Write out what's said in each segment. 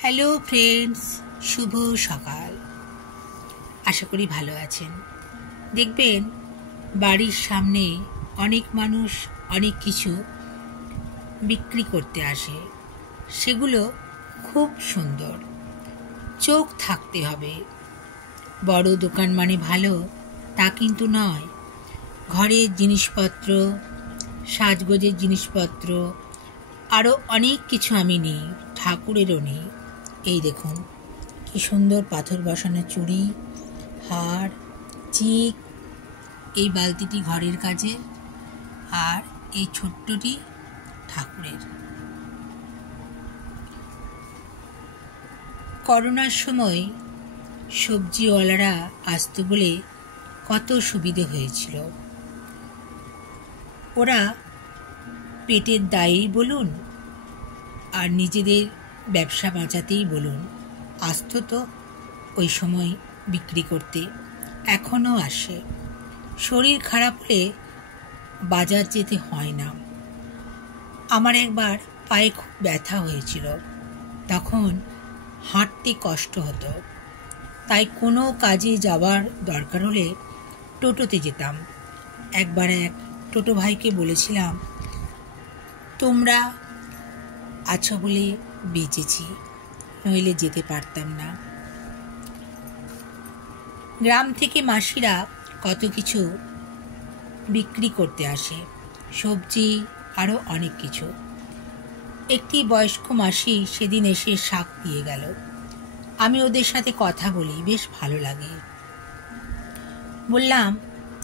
Hello friends, শুভ সকাল। আশা করি ভালো আছেন। দেখবেন বাড়ির সামনে অনেক মানুষ অনেক কিছু বিক্রি করতে আসে। সেগুলো খুব সুন্দর, চোখ থাকতে হবে। বড় দোকান মানে ভালো তা কিন্তু নয়। ঘরের জিনিসপত্র, সাজগোজের জিনিসপত্র, আরও অনেক কিছু আমি নিই, ঠাকুরেরও নিই। এই দেখুন কি সুন্দর পাথর বসানো চুড়ি, হার, চিক। এই বালতিটি ঘরের কাজে, আর এই ছোট্টটি ঠাকুরের। করোনার সময় সবজিওয়ালারা আসতো বলে কত সুবিধে হয়েছিল। ওরা পেটের দায়েই বলুন আর নিজেদের ব্যবসা বাঁচাতেই বলুন, আসতো তো ওই সময় বিক্রি করতে। এখনও আসে। শরীর খারাপ হলে বাজার যেতে হয় না। আমার একবার পায়ে খুব ব্যথা হয়েছিল, তখন হাঁটতে কষ্ট হতো, তাই কোনো কাজে যাওয়ার দরকার হলে টোটোতে যেতাম। একবার এক টোটো ভাইকে বলেছিলাম, তোমরা আছো বলে বেঁচেছি, নইলে যেতে পারতাম না। গ্রাম থেকে মাসিরা কত কিছু বিক্রি করতে আসে, সবজি, আরও অনেক কিছু। একটি বয়স্ক মাসি সেদিন এসে শাক দিয়ে গেল। আমি ওদের সাথে কথা বলি, বেশ ভালো লাগে। বললাম,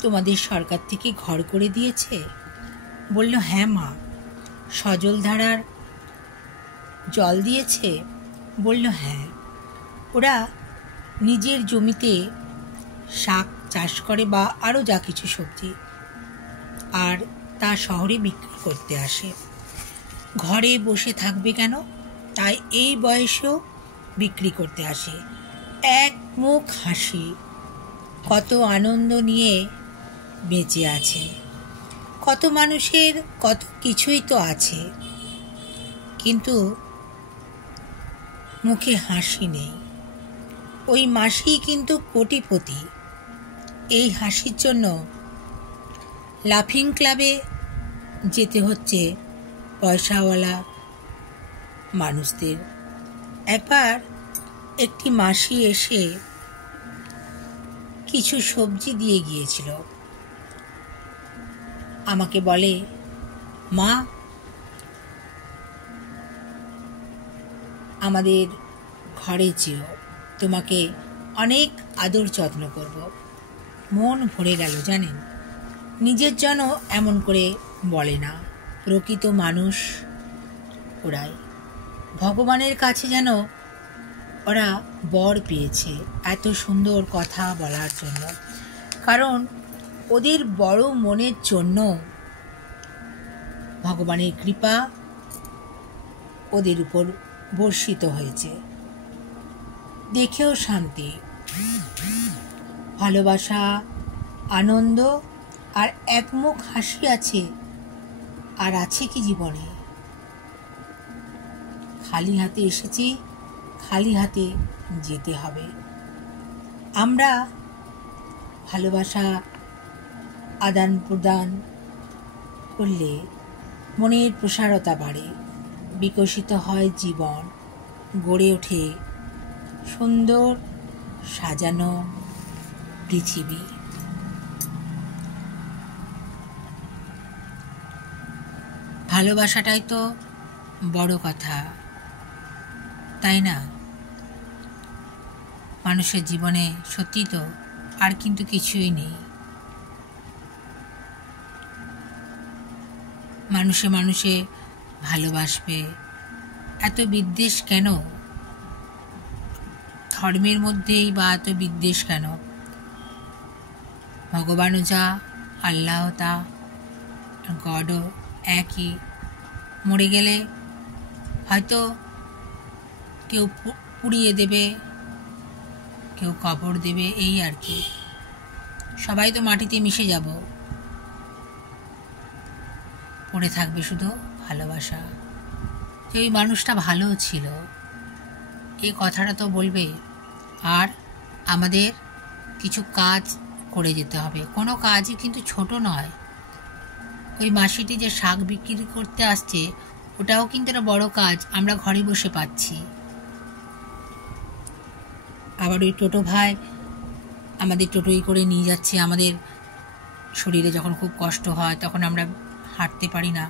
তোমাদের সরকার থেকে ঘর করে দিয়েছে? বলল, হ্যাঁ মা। সজলধারার জল দিয়েছে? বলল, হ্যাঁ। ওরা নিজের জমিতে শাক চাষ করে বা আরও যা কিছু সবজি, আর তা শহরে বিক্রি করতে আসে। ঘরে বসে থাকবে কেন, তাই এই বয়সেও বিক্রি করতে আসে। এক মুখ হাসি, কত আনন্দ নিয়ে বেঁচে আছে। কত মানুষের কত কিছুই তো আছে, কিন্তু মুখে হাসি নেই। ওই মাসি কিন্তু কোটিপতি। এই হাসির জন্য লাফিং ক্লাবে যেতে হচ্ছে পয়সাওয়ালা মানুষদের। একবার একটি মাসি এসে কিছু সবজি দিয়ে গিয়েছিল। আমাকে বলে, মা, আমাদের ঘরে যেও, তোমাকে অনেক আদর যত্ন করব। মন ভরে গেল জানেন। নিজের জন্য এমন করে বলে না, প্রকৃত মানুষ ওরাই। ভগবানের কাছে যেন ওরা বর পেয়েছে এত সুন্দর কথা বলার জন্য, কারণ ওদের বড় মনের জন্য ভগবানের কৃপা ওদের উপর বর্ষিত হয়েছে। দেখেও শান্তি, ভালোবাসা, আনন্দ আর একমুখ হাসি আছে। আর আছে কি জীবনে? খালি হাতে এসেছি, খালি হাতে যেতে হবে। আমরা ভালোবাসা আদান প্রদান করলে মনের প্রসারতা বাড়ে, বিকশিত হয় জীবন, গড়ে ওঠে সুন্দর সাজানো পৃথিবী। ভালোবাসাটাই তো বড় কথা, তাই না? মানুষের জীবনে সত্যি তো আর কিন্তু কিছুই নেই। মানুষে মানুষে ভালোবাসবে, এত বিদ্বেষ কেন? ধর্মের মধ্যেই বা এত বিদ্বেষ কেন? ভগবানও যা, আল্লাহ তা, গডও একই। মরে গেলে হয়তো কেউ পুড়িয়ে দেবে, কেউ কবর দেবে, এই আর কি। সবাই তো মাটিতে মিশে যাব, পড়ে থাকবে শুধু ভালোবাসা, যে ওই মানুষটা ভালো ছিল, এই কথাটা তো বলবে। আর আমাদের কিছু কাজ করে যেতে হবে, কোনো কাজই কিন্তু ছোট নয়। ওই মাসিটি যে শাক বিক্রি করতে আসছে ওটাও কিন্তু একটা বড় কাজ, আমরা ঘরে বসে পাচ্ছি। আবার ওই টোটো ভাই আমাদের টোটোই করে নিয়ে যাচ্ছে। আমাদের শরীরে যখন খুব কষ্ট হয় তখন আমরা হাঁটতে পারি না,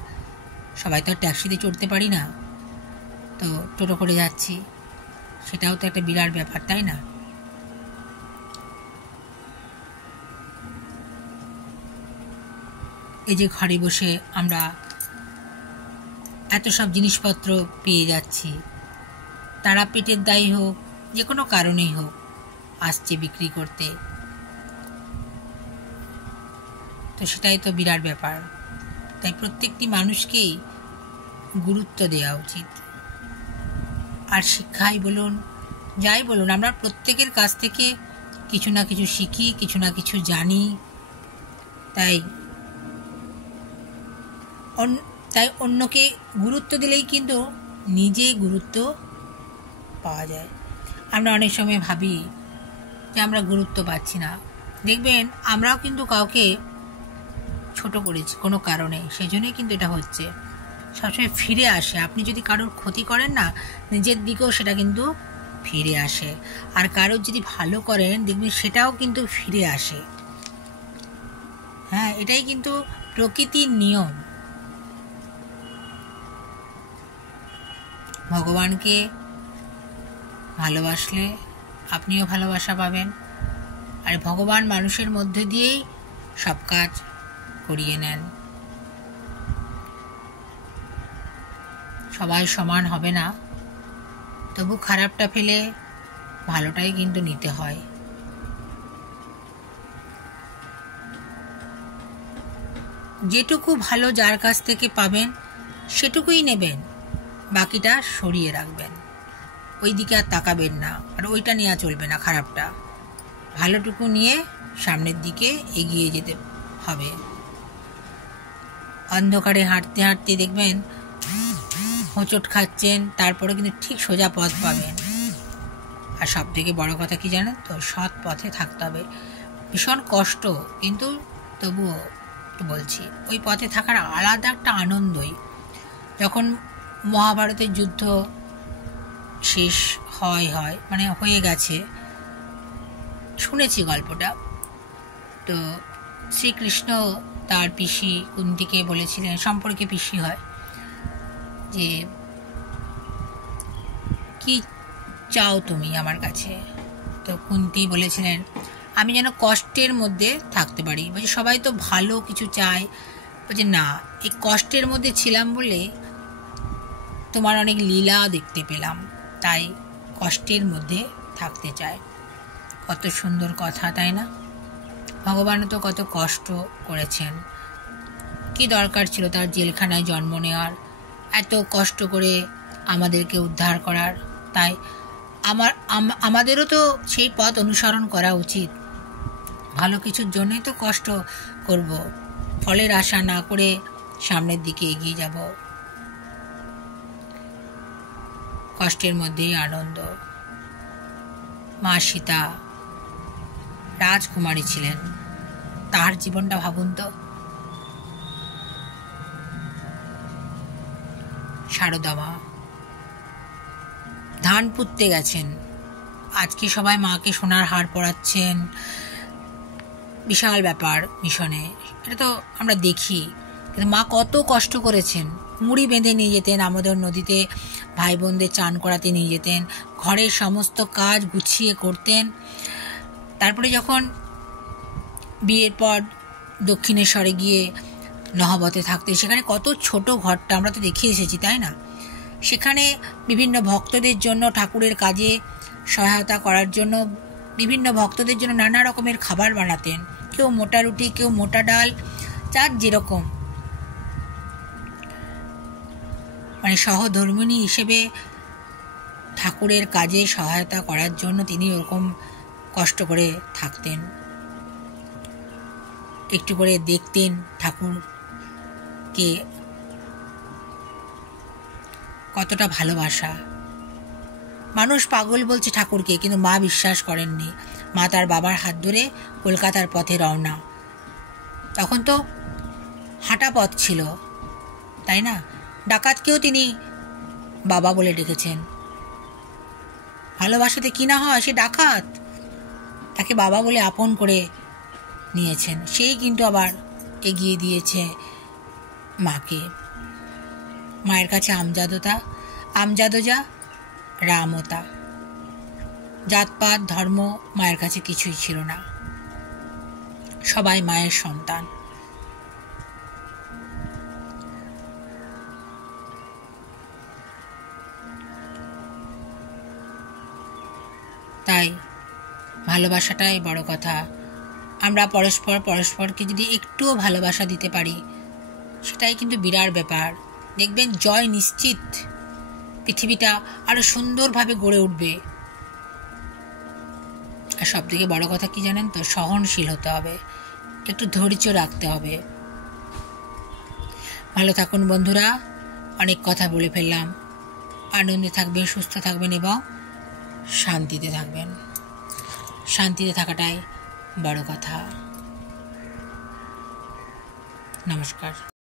সবাই তো আর ট্যাক্সিতে চড়তে পারি না, তো টোটো করে যাচ্ছি, সেটাও তো একটা বিরাট ব্যাপার, তাই না? এই যে ঘরে বসে আমরা এত সব জিনিসপত্র পেয়ে যাচ্ছি, তারা পেটের দায়ী হোক, যে কোনো কারণেই হোক আসছে বিক্রি করতে, তো সেটাই তো বিরাট ব্যাপার। তাই প্রত্যেকটি মানুষকেই গুরুত্ব দেওয়া উচিত। আর শিক্ষাই বলুন, যাই বলুন, আমরা প্রত্যেকের কাছ থেকে কিছু না কিছু শিখি, কিছু না কিছু জানি। তাই অন্যকে গুরুত্ব দিলেই কিন্তু নিজে গুরুত্ব পাওয়া যায়। আমরা অনেক সময় ভাবি যে আমরা গুরুত্ব পাচ্ছি না, দেখবেন আমরাও কিন্তু কাউকে ছোট করেছি কোনো কারণে, সেই জন্যই কিন্তু এটা হচ্ছে। সবসময় ফিরে আসে, আপনি যদি কারোর ক্ষতি করেন না, নিজের দিকেও সেটা কিন্তু ফিরে আসে। আর কারোর যদি ভালো করেন দেখবেন সেটাও কিন্তু ফিরে আসে। হ্যাঁ, এটাই কিন্তু প্রকৃতির নিয়ম। ভগবানকে ভালোবাসলে আপনিও ভালোবাসা পাবেন, আর ভগবান মানুষের মধ্যে দিয়েই সব কাজ করিয়ে নেন। সবাই সমান হবে না, তবু খারাপটা ফেলে ভালোটাই কিন্তু নিতে হয়। যেটুকু ভালো যার কাছ থেকে পাবেন সেটুকুই নেবেন, বাকিটা সরিয়ে রাখবেন। ওই দিকে আর তাকাবেন না, আর ওইটা নেওয়া চলবে না, খারাপটা। ভালোটুকু নিয়ে সামনের দিকে এগিয়ে যেতে হবে। অন্ধকারে হাঁটতে হাঁটতে দেখবেন হোঁচট খাচ্ছেন, তারপরে কিন্তু ঠিক সোজা পথ পাবেন। আর সব থেকে বড় কথা কি জানেন তো, সৎ পথে থাকতে হবে। ভীষণ কষ্ট, কিন্তু তবুও বলছি, ওই পথে থাকার আলাদা একটা আনন্দই। যখন মহাভারতের যুদ্ধ শেষ মানে হয়ে গেছে, শুনেছি গল্পটা, তো শ্রীকৃষ্ণ তার পিসি কুন্তিকে বলেছিলেন, সম্পর্কে পিসি হয়, যে কি চাও তুমি আমার কাছে? তো কুন্তি বলেছিলেন, আমি যেন কষ্টের মধ্যে থাকতে পারি। বলছে সবাই তো ভালো কিছু চায়, বলছে না, এই কষ্টের মধ্যে ছিলাম বলে তোমার অনেক লীলা দেখতে পেলাম, তাই কষ্টের মধ্যে থাকতে চায়। কত সুন্দর কথা, তাই না? ভগবানও তো কত কষ্ট করেছেন, কি দরকার ছিল তার জেলখানায় জন্ম নেওয়ার, এত কষ্ট করে আমাদেরকে উদ্ধার করার। তাই আমাদেরও তো সেই পথ অনুসরণ করা উচিত। ভালো কিছুর জন্যই তো কষ্ট করব, ফলের আশা না করে সামনের দিকে এগিয়ে যাব। কষ্টের মধ্যেই আনন্দ। মা সীতা রাজকুমারী ছিলেন, তার জীবনটা ভাবুন তো। সারদা মা ধান পুঁততে গেছেন, আজকে সবাই মাকে সোনার হার পরাচ্ছেন, বিশাল ব্যাপার মিশনে, এটা তো আমরা দেখি। কিন্তু মা কত কষ্ট করেছেন, মুড়ি বেঁধে নিয়ে যেতেন, আমাদের নদীতে ভাই বোনদের চান করাতে নিয়ে যেতেন, ঘরের সমস্ত কাজ গুছিয়ে করতেন। তারপরে যখন বিয়ের পর দক্ষিণেশ্বরে গিয়ে নহবতে থাকতে, সেখানে কত ছোট ঘরটা আমরা তো দেখে এসেছি, তাই না? সেখানে বিভিন্ন ভক্তদের জন্য, ঠাকুরের কাজে সহায়তা করার জন্য বিভিন্ন ভক্তদের জন্য নানা রকমের খাবার বানাতেন, কেউ মোটা রুটি, কেউ মোটা ডাল, যার যেরকম, মানে সহধর্মিণী হিসেবে ঠাকুরের কাজে সহায়তা করার জন্য তিনি ওরকম কষ্ট করে থাকতেন। একটু করে দেখতেন ঠাকুরকে, কতটা ভালোবাসা। মানুষ পাগল বলছে ঠাকুরকে, কিন্তু মা বিশ্বাস করেননি। মা তার বাবার হাত ধরে কলকাতার পথে রওনা। তখন তো হাঁটা পথ ছিল, তাই না? ডাকাতকেও তিনি বাবা বলে ডেকেছেন। ভালোবাসাতে কি না হয়, সে ডাকাত, তাকে বাবা বলে আপন করে নিয়েছেন। সেই কিন্তু আবার এগিয়ে দিয়েছে মাকে। মায়ের কাছে আমজাদজা রামতা, জাতপাত ধর্ম মায়ের কাছে কিছুই ছিল না, সবাই মায়ের সন্তান। তাই ভালোবাসাটাই বড় কথা। আমরা পরস্পরকে যদি একটুও ভালোবাসা দিতে পারি, সেটাই কিন্তু বিরাট ব্যাপার। দেখবেন জয় নিশ্চিত, পৃথিবীটা আরো সুন্দরভাবে গড়ে উঠবে। আর সব থেকে বড় কথা কি জানেন তো? সহনশীল হতে হবে, একটু ধৈর্য রাখতে হবে। ভালো থাকুন বন্ধুরা, অনেক কথা বলে ফেললাম। আনন্দে থাকবেন, সুস্থ থাকবেন এবং শান্তিতে থাকবেন। শান্তিতে থাকাটাই বড় কথা। নমস্কার।